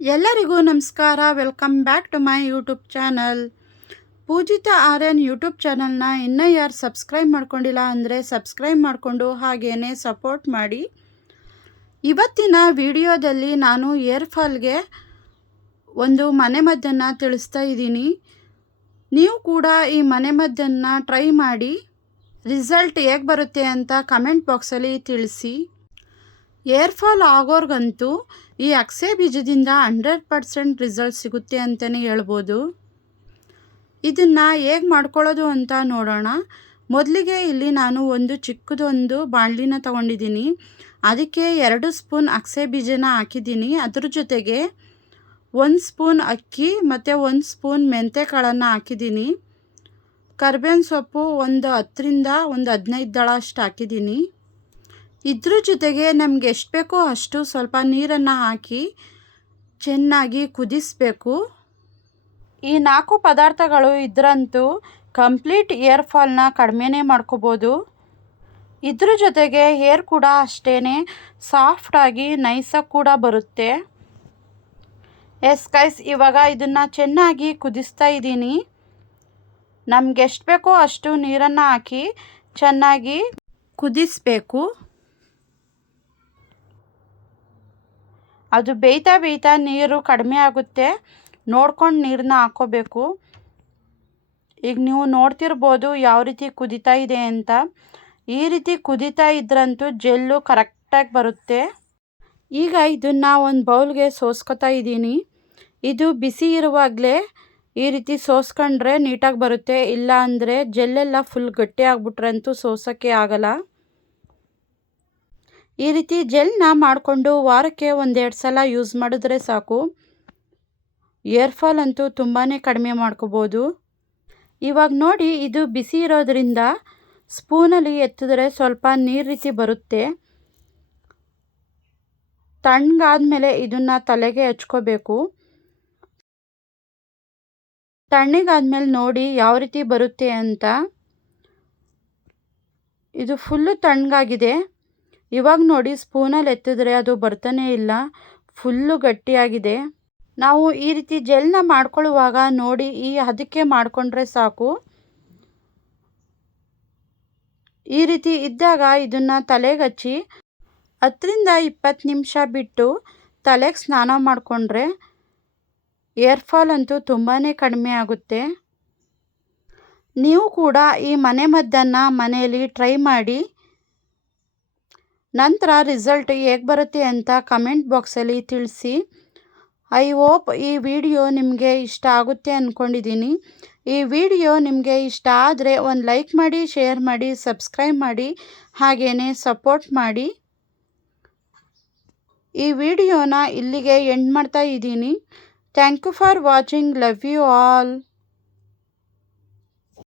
ಎಲ್ಲರಿಗೂ ನಮಸ್ಕಾರ. Welcome back to my YouTube channel Poojitha Aryan YouTube ಚಾನಲ್ನ ಇನ್ನೂ ಯಾರು ಸಬ್ಸ್ಕ್ರೈಬ್ ಮಾಡ್ಕೊಂಡಿಲ್ಲ ಅಂದರೆ ಸಬ್ಸ್ಕ್ರೈಬ್ ಮಾಡಿಕೊಂಡು ಹಾಗೇನೆ ಸಪೋರ್ಟ್ ಮಾಡಿ. ಇವತ್ತಿನ ವಿಡಿಯೋದಲ್ಲಿ ನಾನು ಏರ್ ಫಾಲ್ಗೆ ಒಂದು ಮನೆಮದ್ದನ್ನು ತಿಳಿಸ್ತಾ ಇದ್ದೀನಿ. ನೀವು ಕೂಡ ಈ ಮನೆಮದ್ದನ್ನು ಟ್ರೈ ಮಾಡಿ ರಿಸಲ್ಟ್ ಹೇಗೆ ಬರುತ್ತೆ ಅಂತ ಕಮೆಂಟ್ ಬಾಕ್ಸಲ್ಲಿ ತಿಳಿಸಿ. ಏರ್ ಫಾಲ್ ಆಗೋರ್ಗಂತೂ ಈ ಅಕ್ಸೆ ಬೀಜದಿಂದ ಹಂಡ್ರೆಡ್ ಪರ್ಸೆಂಟ್ ರಿಸಲ್ಟ್ ಸಿಗುತ್ತೆ ಅಂತಲೇ ಹೇಳ್ಬೋದು. ಇದನ್ನು ಹೇಗೆ ಮಾಡ್ಕೊಳ್ಳೋದು ಅಂತ ನೋಡೋಣ. ಮೊದಲಿಗೆ ಇಲ್ಲಿ ನಾನು ಒಂದು ಚಿಕ್ಕದೊಂದು ಬಾಣಲಿನ ತಗೊಂಡಿದ್ದೀನಿ. ಅದಕ್ಕೆ ಎರಡು ಸ್ಪೂನ್ ಅಕ್ಸೆ ಬೀಜನ ಹಾಕಿದ್ದೀನಿ. ಅದ್ರ ಜೊತೆಗೆ ಒಂದು ಸ್ಪೂನ್ ಅಕ್ಕಿ ಮತ್ತು ಒಂದು ಸ್ಪೂನ್ ಮೆಂತೆ ಕಾಳನ್ನು ಹಾಕಿದ್ದೀನಿ. ಕರ್ಬೇವಿನ ಸೊಪ್ಪು ಒಂದು ಹತ್ತರಿಂದ ಒಂದು ಹದಿನೈದು ದಳ ಅಷ್ಟು ಹಾಕಿದ್ದೀನಿ. ಇದ್ರ ಜೊತೆಗೆ ನಮ್ಗೆ ಎಷ್ಟು ಬೇಕೋ ಅಷ್ಟು ಸ್ವಲ್ಪ ನೀರನ್ನು ಹಾಕಿ ಚೆನ್ನಾಗಿ ಕುದಿಸಬೇಕು. ಈ ನಾಲ್ಕು ಪದಾರ್ಥಗಳು ಇದ್ರಂತೂ ಕಂಪ್ಲೀಟ್ ಏರ್ ಫಾಲ್ನ ಕಡಿಮೆನೇ ಮಾಡ್ಕೋಬೋದು. ಇದ್ರ ಜೊತೆಗೆ ಹೇರ್ ಕೂಡ ಅಷ್ಟೇ ಸಾಫ್ಟಾಗಿ ನೈಸಾಗಿ ಕೂಡ ಬರುತ್ತೆ. ಎಸ್ ಕೈಸ್ ಇವಾಗ ಇದನ್ನು ಚೆನ್ನಾಗಿ ಕುದಿಸ್ತಾ ಇದ್ದೀನಿ. ನಮ್ಗೆ ಎಷ್ಟು ಬೇಕೋ ಅಷ್ಟು ನೀರನ್ನು ಹಾಕಿ ಚೆನ್ನಾಗಿ ಕುದಿಸ್ಬೇಕು. ಅದು ಬೇಯ್ತಾ ಬೇಯ್ತಾ ನೀರು ಕಡಿಮೆ ಆಗುತ್ತೆ. ನೋಡ್ಕೊಂಡು ನೀರನ್ನ ಹಾಕ್ಕೋಬೇಕು ಈಗ ನೀವು ನೋಡ್ತಿರ್ಬೋದು ಯಾವ ರೀತಿ ಕುದೀತಾ ಇದೆ ಅಂತ. ಈ ರೀತಿ ಕುದೀತಾ ಇದ್ರಂತೂ ಜೆಲ್ಲು ಕರೆಕ್ಟಾಗಿ ಬರುತ್ತೆ. ಈಗ ಇದನ್ನು ಒಂದು ಬೌಲ್ಗೆ ಸೋಸ್ಕೊತಾ ಇದ್ದೀನಿ. ಇದು ಬಿಸಿ ಇರುವಾಗಲೇ ಈ ರೀತಿ ಸೋಸ್ಕೊಂಡ್ರೆ ನೀಟಾಗಿ ಬರುತ್ತೆ. ಇಲ್ಲ ಅಂದರೆ ಜೆಲ್ಲೆಲ್ಲ ಫುಲ್ ಗಟ್ಟಿ ಆಗಿಬಿಟ್ರಂತೂ ಸೋಸೋಕ್ಕೆ ಆಗಲ್ಲ. ಈ ರೀತಿ ಜೆಲ್ನ ಮಾಡಿಕೊಂಡು ವಾರಕ್ಕೆ ಒಂದೆರಡು ಸಲ ಯೂಸ್ ಮಾಡಿದ್ರೆ ಸಾಕು. ಏರ್ ಫಾಲ್ ಅಂತೂ ತುಂಬಾ ಕಡಿಮೆ ಮಾಡ್ಕೋಬೋದು. ಇವಾಗ ನೋಡಿ, ಇದು ಬಿಸಿ ಇರೋದ್ರಿಂದ ಸ್ಪೂನಲ್ಲಿ ಎತ್ತಿದ್ರೆ ಸ್ವಲ್ಪ ನೀರು ರೀತಿ ಬರುತ್ತೆ. ತಣ್ಣಗಾದ್ಮೇಲೆ ಇದನ್ನು ತಲೆಗೆ ಹಚ್ಕೋಬೇಕು. ತಣ್ಣಗಾದ್ಮೇಲೆ ನೋಡಿ ಯಾವ ರೀತಿ ಬರುತ್ತೆ ಅಂತ. ಇದು ಫುಲ್ಲು ತಣ್ಣಗಾಗಿದೆ. ಇವಾಗ ನೋಡಿ ಸ್ಪೂನಲ್ಲಿ ಎತ್ತಿದ್ರೆ ಅದು ಬರ್ತಾನೆ ಇಲ್ಲ. ಫುಲ್ಲು ಗಟ್ಟಿಯಾಗಿದೆ. ನಾವು ಈ ರೀತಿ ಜೆಲ್ನ ಮಾಡ್ಕೊಳ್ಳುವಾಗ ನೋಡಿ ಈ ಅದಕ್ಕೆ ಮಾಡಿಕೊಂಡ್ರೆ ಸಾಕು. ಈ ರೀತಿ ಇದ್ದಾಗ ಇದನ್ನು ತಲೆಗೆ ಹಚ್ಚಿ ಹತ್ತರಿಂದ ಇಪ್ಪತ್ತು ನಿಮಿಷ ಬಿಟ್ಟು ತಲೆಗೆ ಸ್ನಾನ ಮಾಡಿಕೊಂಡ್ರೆ ಏರ್ ಫಾಲ್ ಅಂತೂ ತುಂಬಾ ಕಡಿಮೆ ಆಗುತ್ತೆ. ನೀವು ಕೂಡ ಈ ಮನೆ ಮದ್ದನ್ನು ಮನೆಯಲ್ಲಿ ಟ್ರೈ ಮಾಡಿ ನಂತರ ರಿಸಲ್ಟ್ ಹೇಗೆ ಬರುತ್ತೆ ಅಂತ ಕಮೆಂಟ್ ಬಾಕ್ಸಲ್ಲಿ ತಿಳಿಸಿ. ಐ ಹೋಪ್ ಈ ವಿಡಿಯೋ ನಿಮಗೆ ಇಷ್ಟ ಆಗುತ್ತೆ ಅಂದ್ಕೊಂಡಿದ್ದೀನಿ ಈ ವಿಡಿಯೋ ನಿಮಗೆ ಇಷ್ಟ ಆದರೆ ಒಂದು ಲೈಕ್ ಮಾಡಿ ಶೇರ್ ಮಾಡಿ ಸಬ್ಸ್ಕ್ರೈಬ್ ಮಾಡಿ ಹಾಗೆಯೇ ಸಪೋರ್ಟ್ ಮಾಡಿ. ಈ ವಿಡಿಯೋನ ಇಲ್ಲಿಗೆ ಎಂಡ್ ಮಾಡ್ತಾ ಇದ್ದೀನಿ thank you for watching love you all